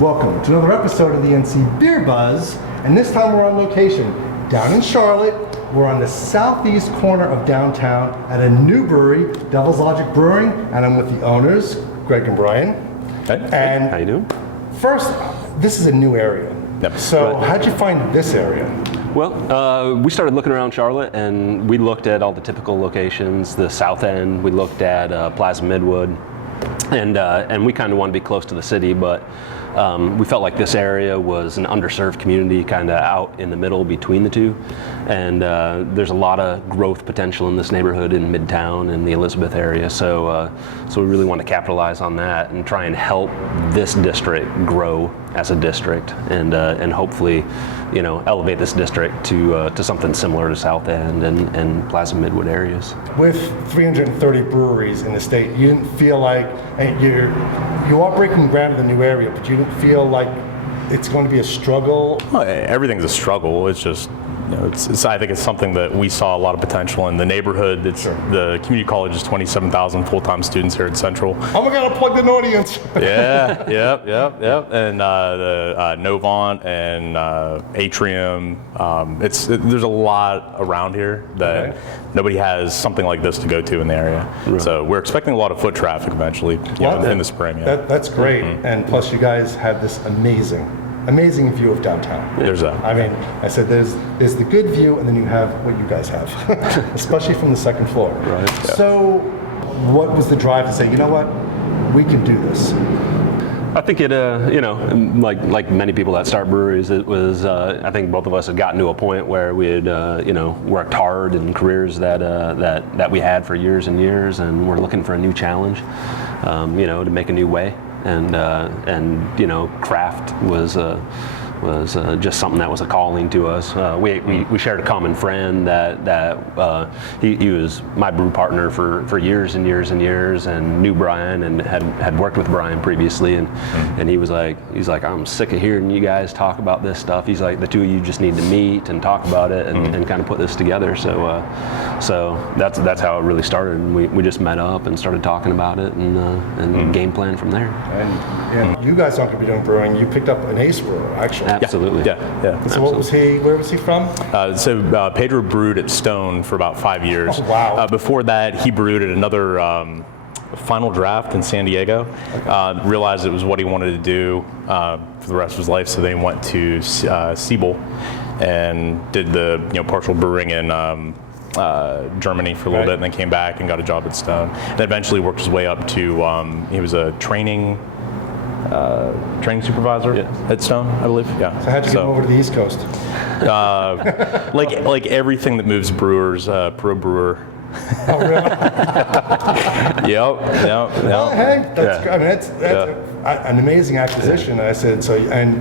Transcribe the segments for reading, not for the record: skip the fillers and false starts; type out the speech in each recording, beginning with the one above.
Welcome to another episode of the NCBeerBuzz, and this time we're on location down in Charlotte. We're on the southeast corner of downtown at a new brewery, Devil's Logic Brewing, and I'm with the owners, Greg and Brian. Hey, and how you doing? First, this is a new area. Yep. So Right. how'd you find this area? Well, we started looking around Charlotte, and we looked at all the typical locations. The South End, we looked at Plaza Midwood, and we kind of wanted to be close to the city, but we felt like this area was an underserved community, kind of out in the middle between the two. And there's a lot of growth potential in this neighborhood in Midtown and the Elizabeth area. So we really want to capitalize on that and try and help this district grow as a district, and hopefully, elevate this district to something similar to South End and Plaza Midwood areas. With 330 breweries in the state, you didn't feel like, and you are breaking ground in the new area, but you didn't feel like it's going to be a struggle? Well, everything's a struggle. It's just, I think it's something that we saw a lot of potential in the neighborhood. Sure. The community college is 27,000 full-time students here at Central. Oh my God, I plugged in an audience. Yeah, yep. And the Novant and Atrium. There's a lot around here that nobody has something like this to go to in the area. Right. So we're expecting a lot of foot traffic eventually in the spring. Yeah. That's great. Mm-hmm. And plus you guys have this amazing view of downtown. There's that. I mean, I said there's the good view, and then you have what you guys have, especially from the second floor. Right. Yeah. So what was the drive to say, you know what, we can do this? I think it, like many people that start breweries, it was. I think both of us had gotten to a point where we had, worked hard in careers that we had for years and years, and we're looking for a new challenge, to make a new way, and craft was just something that was a calling to us. We shared a common friend that he was my brew partner for years and years and years, and knew Brian and had worked with Brian previously, and he's like I'm sick of hearing you guys talk about this stuff. He's like, the two of you just need to meet and talk about it and kind of put this together. So that's how it really started. And we just met up and started talking about it and game plan from there. And you guys aren't going to be doing brewing. You picked up an ace brewer, actually. Absolutely. Yeah. So what was he? Where was he from? Pedro brewed at Stone for about 5 years. Oh, wow. Before that, he brewed at another Final Draft in San Diego. Okay. Realized it was what he wanted to do for the rest of his life, so they went to Siebel and did the partial brewing in Germany for a little bit, and then came back and got a job at Stone. And eventually worked his way up to he was a training supervisor at Stone, I believe. Yeah. So how'd you get him over to the East Coast? Like everything that moves brewers, pro brewer. Oh, really? Yep. Oh, hey, that's an amazing acquisition. I said so, and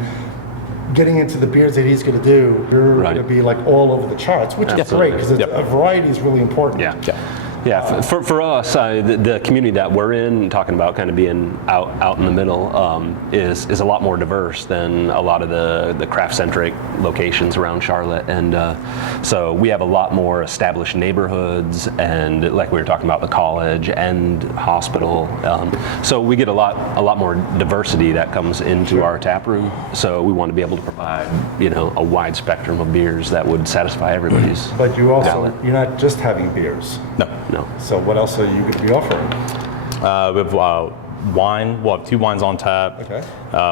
getting into the beers that he's going to do, you're going to be like all over the charts, which is great because a variety is really important. Yeah, for us, the community that we're in, talking about kind of being out in the middle, is a lot more diverse than a lot of the craft-centric locations around Charlotte, and so we have a lot more established neighborhoods, and like we were talking about, the college and hospital, so we get a lot more diversity that comes into our tap room. So we want to be able to provide a wide spectrum of beers that would satisfy everybody's. But you're palate. not just having beers. No. So what else are you going to be offering? We have wine. We'll have 2 wines on tap. Okay.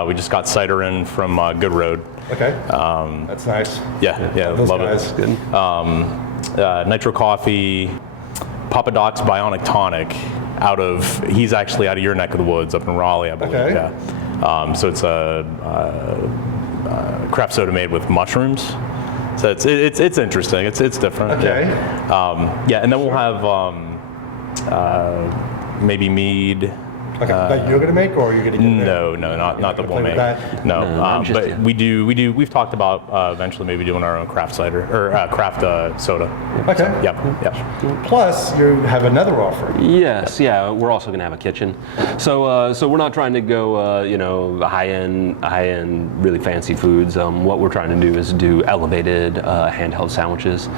We just got cider in from Good Road. Okay. That's nice. Yeah, Those love guys. it. Good. Nitro Coffee, Papa Doc's Bionic Tonic. He's actually out of your neck of the woods, up in Raleigh, I believe. Okay. Yeah. So it's a craft soda made with mushrooms. So it's interesting. It's different. Okay. And then we'll have maybe mead. Okay, that you're going to make, or are you going to get No, not that we'll make. No, but we do. We've talked about eventually maybe doing our own craft cider or craft soda. Okay. So, yep. Plus, you have another offer. Yes, yeah. We're also going to have a kitchen, so we're not trying to go, high end, really fancy foods. What we're trying to do is do elevated handheld sandwiches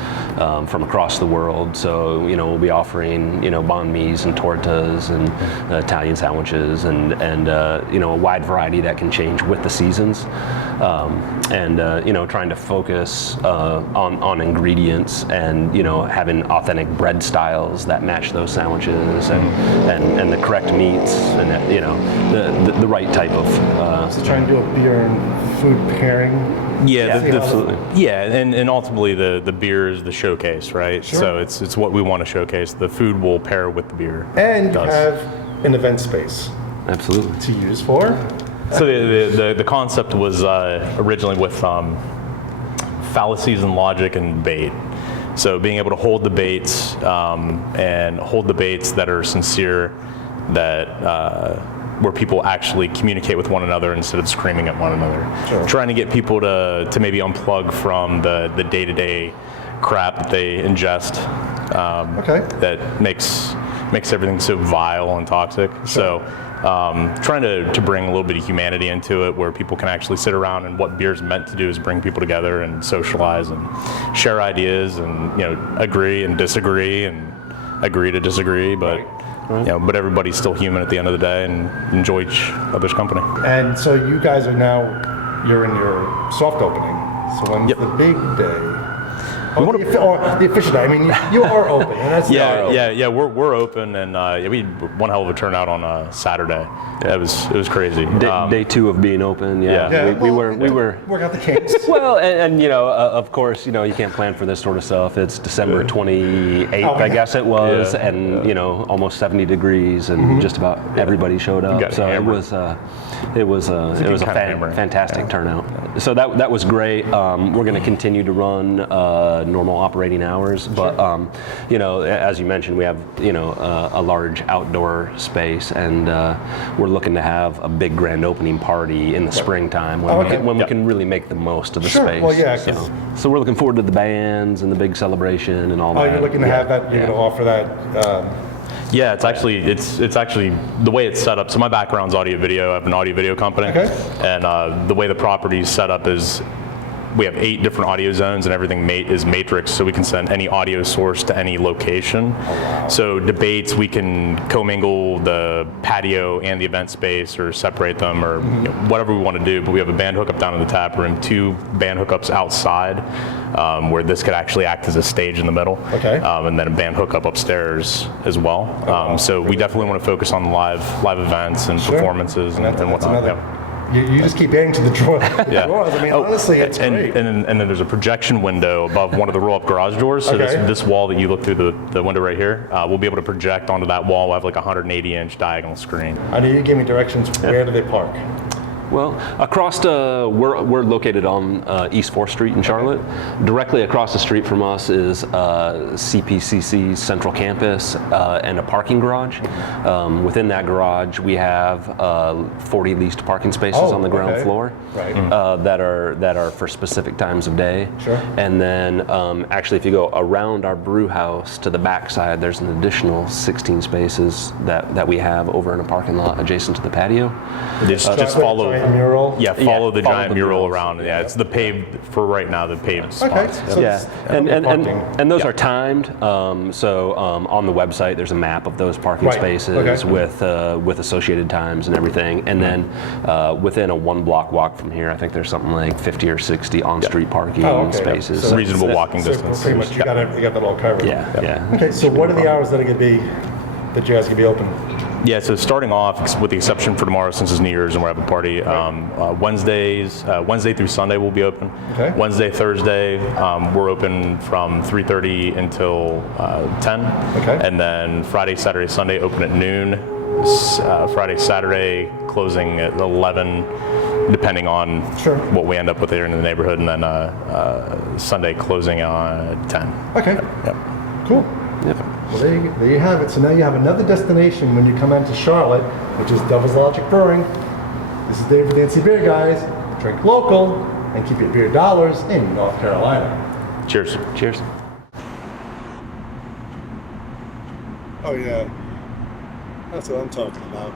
from across the world. So we'll be offering banh mi's and tortas and Italian sandwiches sandwiches and you know, a wide variety that can change with the seasons, you know, trying to focus on ingredients and, you know, having authentic bread styles that match those sandwiches and the correct meats and, you know, the right type of So trying to do a beer and food pairing. Yeah, absolutely. Yeah, and ultimately the beer is the showcase, right? Sure. So it's what we want to showcase. The food will pair with the beer. And you Does. have an event space Absolutely. to use for. So the concept was originally with fallacies and logic and bait. So being able to hold the baits and hold the baits that are sincere, that where people actually communicate with one another instead of screaming at one another. Sure. Trying to get people to maybe unplug from the day-to-day crap that they ingest that makes everything so vile and toxic. So trying to bring a little bit of humanity into it, where people can actually sit around, and what beer's meant to do is bring people together and socialize and share ideas and, you know, agree and disagree and agree to disagree, but you know, but everybody's still human at the end of the day and enjoy each other's company. And so you guys are now, you're in your soft opening. So when's the big day? Or the official day. I mean, you are open, and that's Yeah. We're open, and we had one hell of a turnout on Saturday. Yeah, it was crazy. Day 2 of being open. Yeah. We were. Work out the kinks. Well, and you know, of course, you know, you can't plan for this sort of stuff. It's December 28th, I guess it was, and you know, almost 70 degrees, and just about everybody showed up. So it was a fantastic turnout. So that was great. We're going to continue to run normal operating hours, but you know, as you mentioned, we have, you know, a large outdoor space, and we're looking to have a big grand opening party in the springtime when we can really make the most of the space. Well, yeah. So we're looking forward to the bands and the big celebration and all that. Oh, you're looking to have that. You're going to offer that. Yeah, it's actually the way it's set up. So my background's audio video. I have an audio video company, and the way the property's set up is we have 8 different audio zones, and everything is matrix, so we can send any audio source to any location. So debates, we can commingle the patio and the event space, or separate them, or you know, whatever we want to do. But we have a band hookup down in the tap room, 2 band hookups outside, where this could actually act as a stage in the middle, and then a band hookup upstairs as well. So we definitely want to focus on live events and performances and whatnot. You just keep adding to the drawers. I mean, honestly, it's great. And then there's a projection window above one of the roll-up garage doors. So this wall that you look through the window right here, we'll be able to project onto that wall. We'll have like a 180-inch diagonal screen. I need you to give me directions. Where do they park? Well, across we're located on East 4th Street in Charlotte. Directly across the street from us is CPCC's Central Campus and a parking garage. Within that garage, we have 40 leased parking spaces on the ground floor that are for specific times of day. And then actually, if you go around our brew house to the back side, there's an additional 16 spaces that we have over in a parking lot adjacent to the patio. Just follow. Mural? Follow the giant mural around. Yeah, it's the paved, for right now, the paved spots. So and those are timed. So on the website, there's a map of those parking spaces with associated times and everything. And then within a 1 block walk from here, I think there's something like 50 or 60 on-street parking spaces. So reasonable walking distance. Pretty much, you got that all covered. Yeah. Okay, so what are the hours that are going to be that you guys can be open? Yeah, so starting off, with the exception for tomorrow since it's New Year's and we're having a party, Wednesday through Sunday we'll be open. Wednesday, Thursday, we're open from 3:30 until 10. And then Friday, Saturday, Sunday open at noon. Friday, Saturday closing at 11, depending on what we end up with here in the neighborhood, and then Sunday closing at 10. Cool. Well, there you have it. So now you have another destination when you come into Charlotte, which is Devil's Logic Brewing. This is Dave with the NC Beer Guys. Drink local and keep your beer dollars in North Carolina. Cheers. Cheers. Oh yeah, that's what I'm talking about.